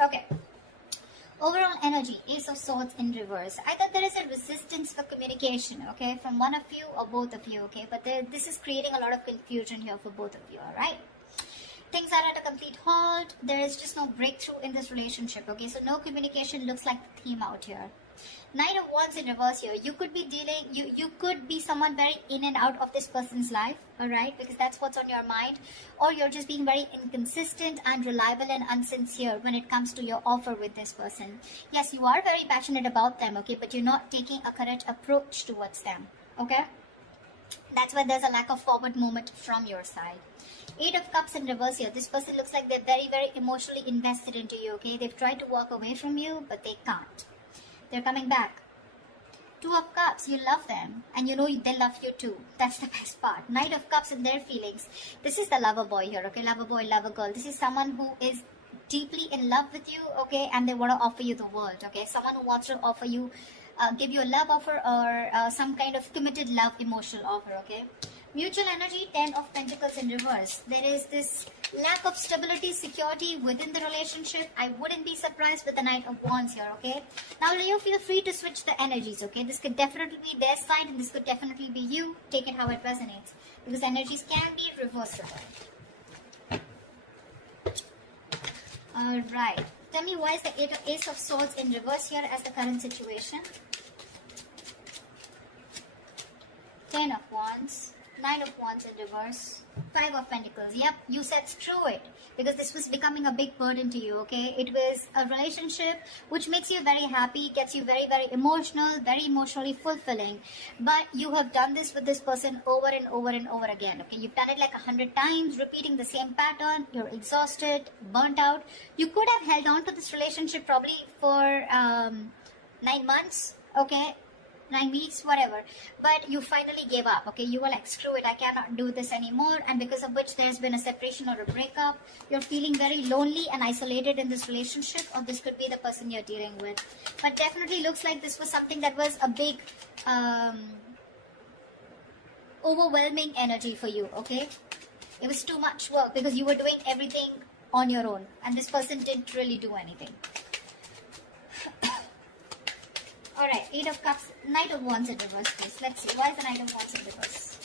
Okay. Overall energy, Ace of Swords in reverse. Either there is a resistance for communication, okay, from one of you or both of you, okay, but this is creating a lot of confusion here for both of you, alright? Things are at a complete halt. There is just no breakthrough in this relationship, okay, so no communication looks like the theme out here. Knight of Wands in reverse here. You could be dealing, you could be someone very in and out of this person's life, alright, because that's what's on your mind, or you're just being very inconsistent, unreliable and unsincere when it comes to your offer with this person. Yes, you are very passionate about them, okay, but you're not taking a correct approach towards them, okay. That's why there's a lack of forward movement from your side. Eight of Cups in reverse here. This person looks like they're very, very emotionally invested into you, okay. They've tried to walk away from you, but they can't. They're coming back. Two of Cups, you love them and you know they love you too. That's the best part. Knight of Cups in their feelings. This is the lover boy here, okay? Lover boy, lover girl. This is someone who is deeply in love with you, okay? And they want to offer you the world, okay? Someone who wants to offer you, give you a love offer or some kind of committed love emotional offer, okay? Mutual energy, 10 of Pentacles in reverse. There is this lack of stability, security within the relationship. I wouldn't be surprised with the Knight of Wands here, okay? Now, Leo, feel free to switch the energies, okay? This could definitely be their side and this could definitely be you. Take it how it resonates. Because energies can be reversible. Alright. Tell me why is the Ace of Swords in reverse here as the current situation? 10 of Wands. 9 of Wands in reverse. 5 of Pentacles. Yep, you said screw it. Because this was becoming a big burden to you, okay? It was a relationship which makes you very happy, gets you very, very emotional, very emotionally fulfilling. But you have done this with this person over and over and over again, okay? You've done it like 100 times, repeating the same pattern. You're exhausted, burnt out. You could have held on to this relationship probably for 9 months, okay? 9 weeks, whatever, but you finally gave up, okay? You were like, screw it, I cannot do this anymore, and because of which there's been a separation or a breakup. You're feeling very lonely and isolated in this relationship, or this could be the person you're dealing with. But definitely looks like this was something that was a big overwhelming energy for you, okay? It was too much work because you were doing everything on your own and this person didn't really do anything. Alright, 8 of Cups, Knight of Wands in reverse, please. Let's see, why is the Knight of Wands in reverse?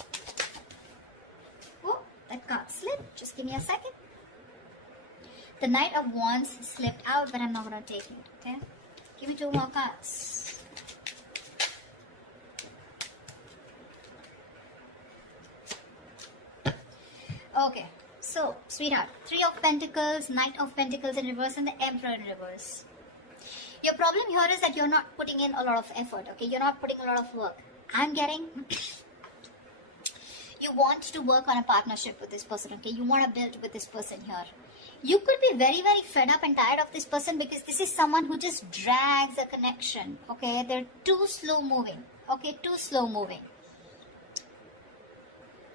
Oh, that card slipped. Just give me a second. The Knight of Wands slipped out, but I'm not going to take it, okay? Give me 2 more cards. Okay, so, sweetheart, 3 of Pentacles, Knight of Pentacles in reverse, and the Emperor in reverse. Your problem here is that you're not putting in a lot of effort, okay? You're not putting a lot of work. I'm getting... you want to work on a partnership with this person, okay? You want to build with this person here. You could be very, very fed up and tired of this person because this is someone who just drags a connection, okay? They're too slow moving, okay? Too slow moving.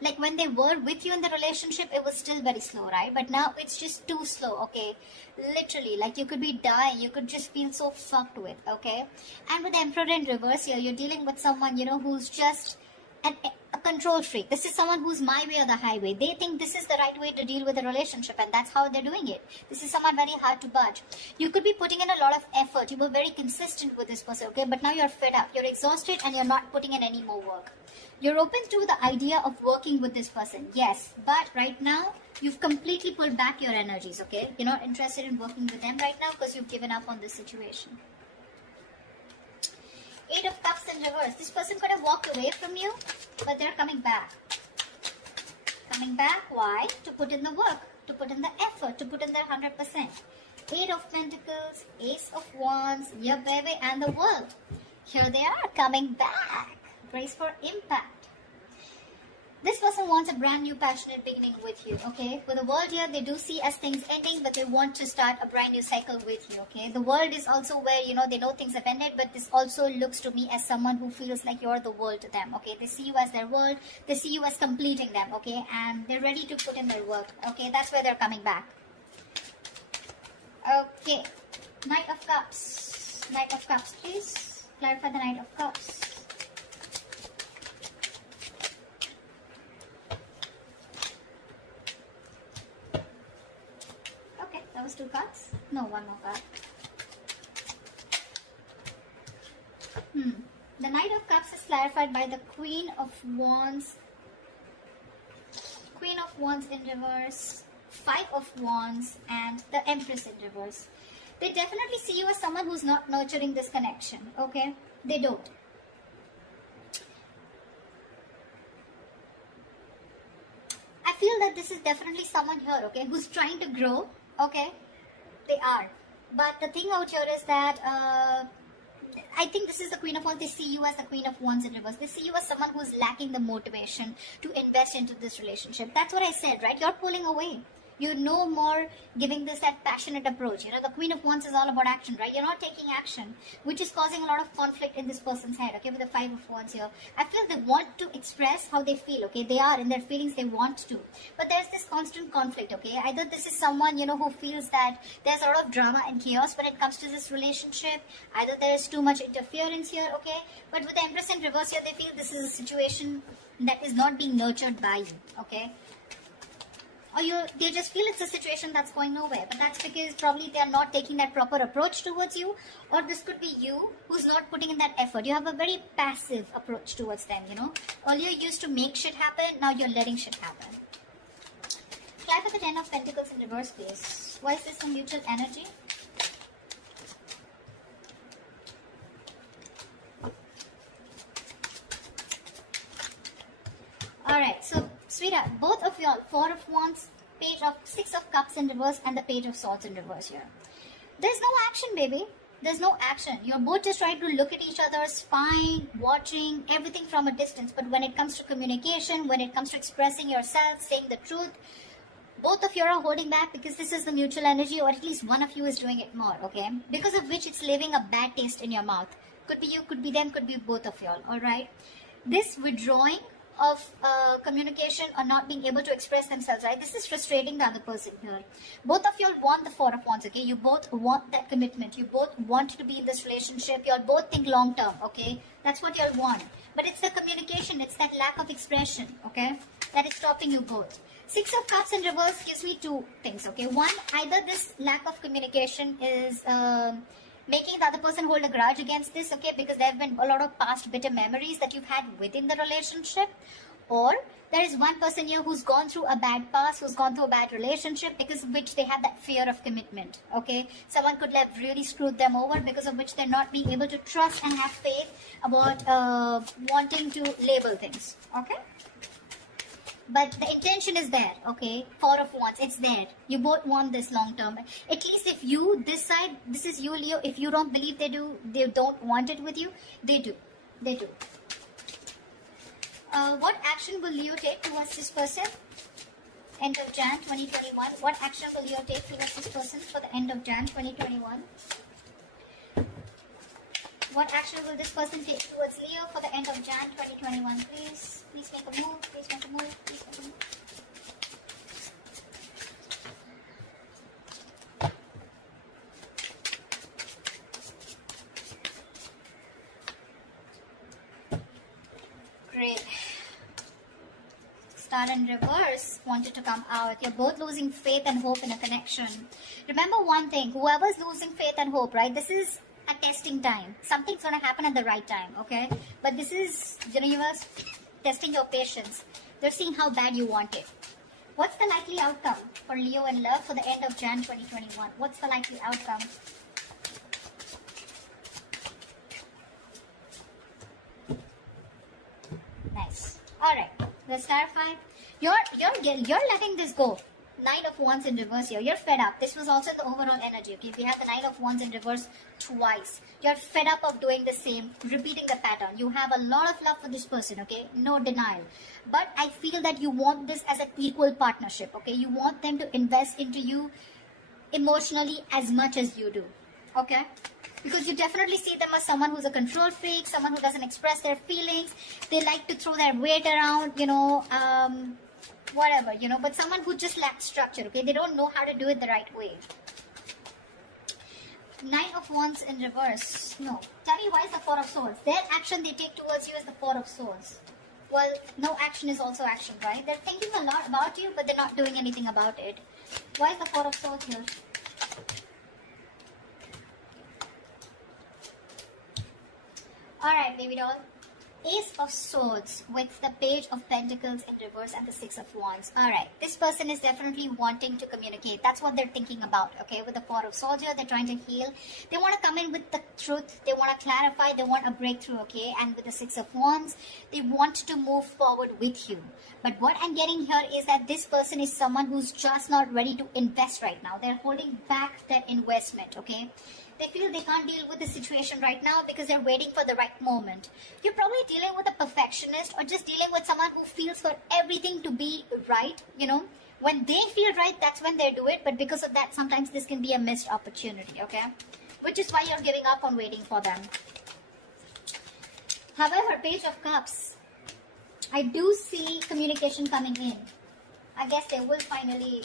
Like when they were with you in the relationship, it was still very slow, right? But now it's just too slow, okay? Literally, like you could be dying. You could just feel so fucked with, okay? And with Emperor in reverse here, you're dealing with someone, you know, who's just a control freak. This is someone who's my way or the highway. They think this is the right way to deal with a relationship and that's how they're doing it. This is someone very hard to budge. You could be putting in a lot of effort. You were very consistent with this person, okay? But now you're fed up. You're exhausted and you're not putting in any more work. You're open to the idea of working with this person, yes. But right now, you've completely pulled back your energies, okay? You're not interested in working with them right now because you've given up on this situation. 8 of Cups in reverse. This person could have walked away from you, but they're coming back. Coming back, why? To put in the work, to put in the effort, to put in their 100%. 8 of Pentacles, Ace of Wands, yeah baby, and the World. Here they are, coming back. Brace for impact. This person wants a brand new passionate beginning with you, okay? With the World here, they do see as things ending, but they want to start a brand new cycle with you, okay? The World is also where, you know, they know things have ended, but this also looks to me as someone who feels like you're the world to them, okay? They see you as their world, they see you as completing them, okay? And they're ready to put in their work, okay? That's where they're coming back. Okay. Knight of Cups. Knight of Cups, please. Clarify the Knight of Cups. That was 2 cards. No, one more card. The Knight of Cups is clarified by the Queen of Wands. Queen of Wands in reverse, Five of Wands, and the Empress in reverse. They definitely see you as someone who's not nurturing this connection, okay? They don't. I feel that this is definitely someone here, okay, who's trying to grow, okay? They are. But the thing out here is that I think this is the Queen of Wands. They see you as the Queen of Wands in reverse. They see you as someone who's lacking the motivation to invest into this relationship. That's what I said, right? You're pulling away. You're no more giving this that passionate approach. You know, the Queen of Wands is all about action, right? You're not taking action, which is causing a lot of conflict in this person's head, okay, with the Five of Wands here. I feel they want to express how they feel, okay? They are in their feelings, they want to. But there's this constant conflict, okay? Either this is someone, you know, who feels that there's a lot of drama and chaos when it comes to this relationship. Either there's too much interference here, okay? But with the Empress in reverse here, they feel this is a situation that is not being nurtured by you, okay? Or they just feel it's a situation that's going nowhere. But that's because probably they are not taking that proper approach towards you. Or this could be you who's not putting in that effort. You have a very passive approach towards them, you know. Earlier you used to make shit happen, now you're letting shit happen. Clap at the Ten of Pentacles in reverse, please. Why is this some mutual energy? Alright, so sweetheart, both of y'all, Four of Wands, Six of Cups in reverse, and the Page of Swords in reverse here. There's no action, baby. There's no action. You're both just trying to look at each other, spying, watching, everything from a distance. But when it comes to communication, when it comes to expressing yourself, saying the truth, both of you are holding back because this is the mutual energy, or at least one of you is doing it more, okay? Because of which it's leaving a bad taste in your mouth. Could be you, could be them, could be both of y'all, alright? This withdrawing of communication or not being able to express themselves, right? This is frustrating the other person here. Both of y'all want the Four of Wands, okay? You both want that commitment. You both want to be in this relationship. Y'all both think long term, okay? That's what y'all want. But it's the communication, it's that lack of expression, okay? That is stopping you both. Six of Cups in reverse gives me two things, okay? One, either this lack of communication is making the other person hold a grudge against this, okay, because there have been a lot of past bitter memories that you've had within the relationship, or there is one person here who's gone through a bad past, who's gone through a bad relationship, because of which they have that fear of commitment, okay? Someone could have really screwed them over, because of which they're not being able to trust and have faith about wanting to label things, okay? But the intention is there, okay? Four of Wands, it's there. You both want this long term. At least if you decide, this is you, Leo, if you don't believe they don't want it with you, they do. They do. What action will Leo take towards this person? End of Jan 2021. What action will Leo take towards this person for the end of Jan 2021? What action will this person take towards Leo for the end of Jan 2021? Please, please make a move. Please make a move. Please make a move. Great. Star in reverse wanted to come out. You're both losing faith and hope in a connection. Remember one thing, whoever's losing faith and hope, right? This is a testing time. Something's going to happen at the right time, okay? But this is the universe testing your patience. They're seeing how bad you want it. What's the likely outcome for Leo in love for the end of Jan 2021? What's the likely outcome? Nice. Alright, let's clarify. You're letting this go. Nine of Wands in reverse here. You're fed up. This was also the overall energy, okay? We have the Nine of Wands in reverse twice. You're fed up of doing the same, repeating the pattern. You have a lot of love for this person, okay? No denial. But I feel that you want this as an equal partnership, okay? You want them to invest into you emotionally as much as you do, okay? Because you definitely see them as someone who's a control freak, someone who doesn't express their feelings. They like to throw their weight around, you know, whatever, you know, but someone who just lacks structure, okay? They don't know how to do it the right way. Nine of Wands in reverse. No. Tell me, why is the Four of Swords? Their action they take towards you is the Four of Swords. Well, no action is also action, right? They're thinking a lot about you, but they're not doing anything about it. Why is the Four of Swords here? Alright, baby doll. Ace of Swords with the Page of Pentacles in reverse and the Six of Wands. Alright, this person is definitely wanting to communicate. That's what they're thinking about, okay? With the Four of Swords here, they're trying to heal. They want to come in with the truth. They want to clarify. They want a breakthrough, okay? And with the Six of Wands, they want to move forward with you. But what I'm getting here is that this person is someone who's just not ready to invest right now. They're holding back that investment, okay? They feel they can't deal with the situation right now because they're waiting for the right moment. You're probably dealing with a perfectionist or just dealing with someone who feels for everything to be right, you know. When they feel right, that's when they do it. But because of that, sometimes this can be a missed opportunity, okay? Which is why you're giving up on waiting for them. However, Page of Cups. I do see communication coming in. I guess they will finally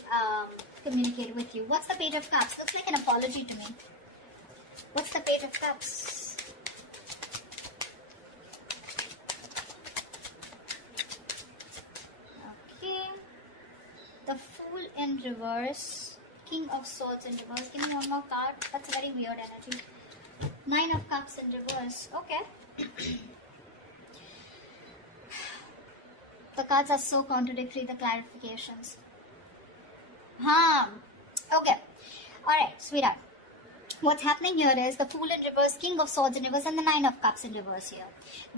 communicate with you. What's the Page of Cups? Looks like an apology to me. What's the Page of Cups? Okay. The Fool in reverse. King of Swords in reverse. Give me one more card. That's a very weird energy. Nine of Cups in reverse. Okay. The cards are so contradictory, the clarifications. Okay. Alright, sweetheart. What's happening here is the Fool in reverse, King of Swords in reverse, and the Nine of Cups in reverse here.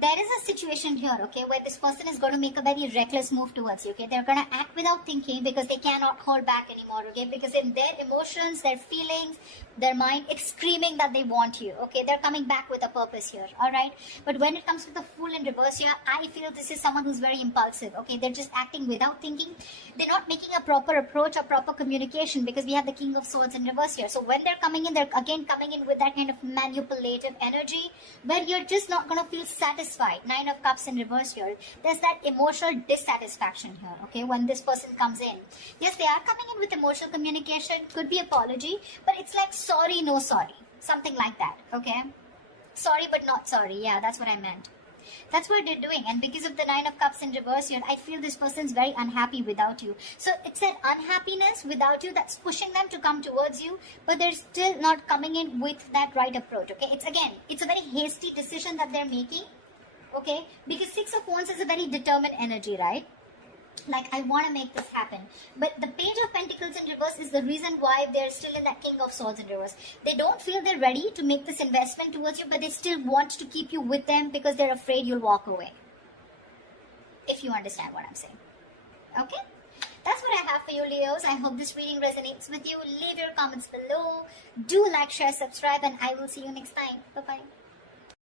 There is a situation here, okay, where this person is going to make a very reckless move towards you, okay. They're going to act without thinking because they cannot hold back anymore, okay. Because in their emotions, their feelings, their mind, it's screaming that they want you, okay. They're coming back with a purpose here, alright. But when it comes to the Fool in reverse here, I feel this is someone who's very impulsive, okay. They're just acting without thinking. They're not making a proper approach or proper communication because we have the King of Swords in reverse here. So when they're coming in, they're again coming in with that kind of manipulative energy where you're just not going to feel satisfied. Nine of Cups in reverse here. There's that emotional dissatisfaction here, okay, when this person comes in. Yes, they are coming in with emotional communication, could be apology, but it's like sorry, no sorry. Something like that, okay? Sorry, but not sorry. Yeah, that's what I meant. That's what they're doing. And because of the Nine of Cups in reverse here, I feel this person's very unhappy without you. So it's that unhappiness without you that's pushing them to come towards you, but they're still not coming in with that right approach, okay? It's a very hasty decision that they're making, okay? Because Six of Wands is a very determined energy, right? Like, I want to make this happen. But the Page of Pentacles in reverse is the reason why they're still in that King of Swords in reverse. They don't feel they're ready to make this investment towards you, but they still want to keep you with them because they're afraid you'll walk away. If you understand what I'm saying. Okay? That's what I have for you, Leos. I hope this reading resonates with you. Leave your comments below. Do like, share, subscribe, and I will see you next time. Bye-bye.